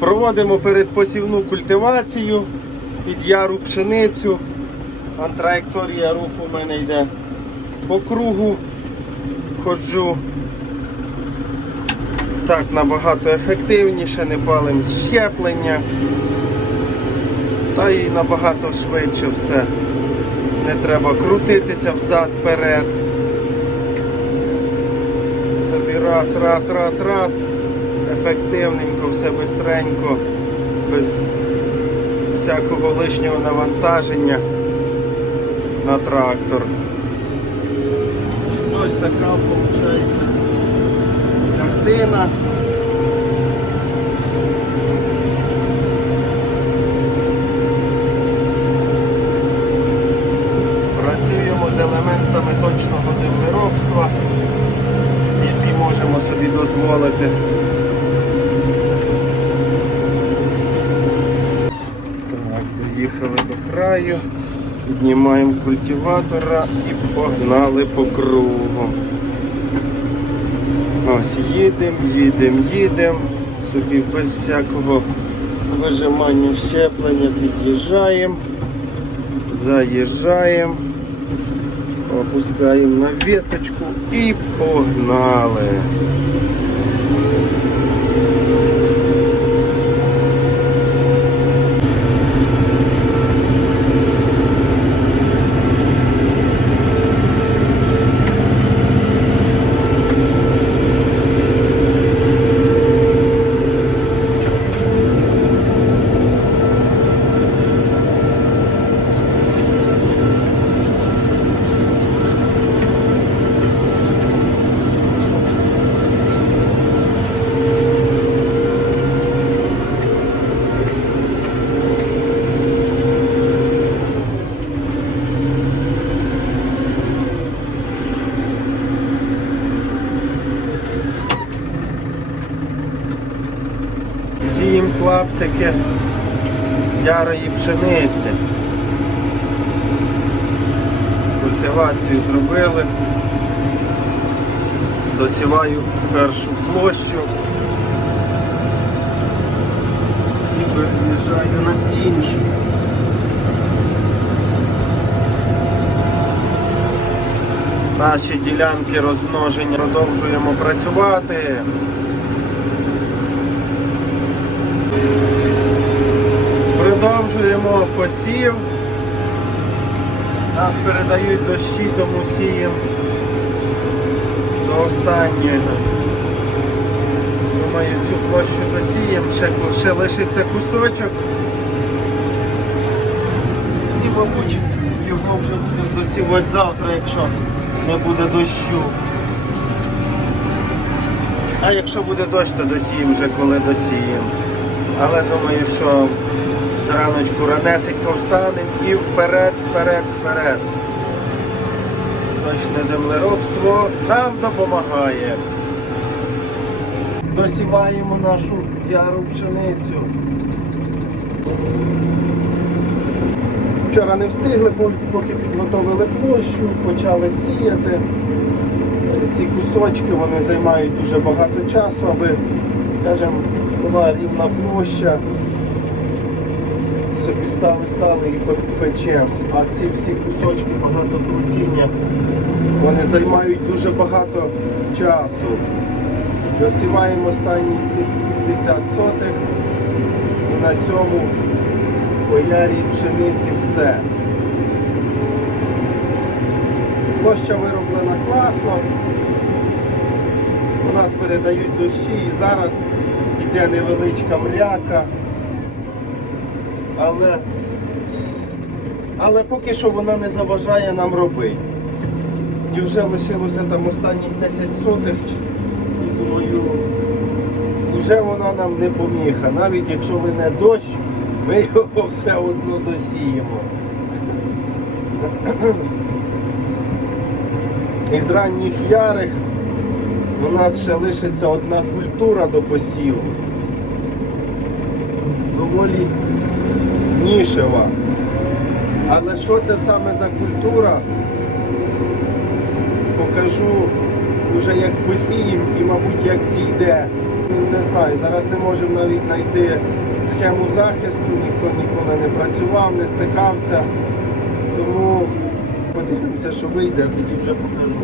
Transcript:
Проводимо передпосівну культивацію під яру пшеницю. Траєкторія руху в мене йде по кругу. Ходжу. Так набагато ефективніше, не палим щеплення. Та і набагато швидше все. Не треба крутитися взад-перед. Собі раз, раз, раз, раз. Ефективненько, все бистренько, без всякого лишнього навантаження на трактор. Ось така виходить картина. Працюємо з елементами точного землеробства, які можемо собі дозволити. Так, доїхали до краю, піднімаємо культиватора і погнали по кругу. Ось їдемо, їдемо, їдемо. Собі без всякого вижимання щеплення під'їжджаємо, заїжджаємо, опускаємо на вісочку і погнали. Сіємо клаптики ярої пшениці. Культивацію зробили. Досіваю першу площу і переїжджаю на іншу. Наші ділянки розмноження продовжуємо працювати. Продовжуємо посів. Нас передають дощі, тому сіємо до останнього. Думаю, цю площу досіємо, ще, ще лишиться кусочок. І, мабуть, його вже будемо досівати завтра, якщо не буде дощу. А якщо буде дощ, то досіємо вже коли досіємо. Але думаю, що зраночку ранесенько встанемо і вперед, вперед, вперед. Точне землеробство нам допомагає. Досіваємо нашу яру пшеницю. Вчора не встигли, поки підготовили площу, почали сіяти. Ці кусочки вони займають дуже багато часу, аби, скажімо, була рівна площа. Собі стали, стали і печемо. А ці всі кусочки багато крутіння, вони займають дуже багато часу. Досіваємо останні 70 сотих і на цьому по ярі пшениці все. Площа вироблена класно. У нас передають дощі і зараз йде невеличка мряка. Але, але поки що вона не заважає нам робити. І вже лишилося там останніх 10 сотих. І думаю, вже вона нам не поміха. Навіть якщо лине дощ, ми його все одно досіємо. Із ранніх ярих у нас ще лишиться одна культура до посіву. Доволі нішева. Але що це саме за культура? Покажу вже як посіємо і, мабуть, як зійде Не знаю, зараз не можемо навіть знайти схему захисту, ніхто ніколи не працював, не стикався. Тому подивимося, що вийде, тоді вже покажу.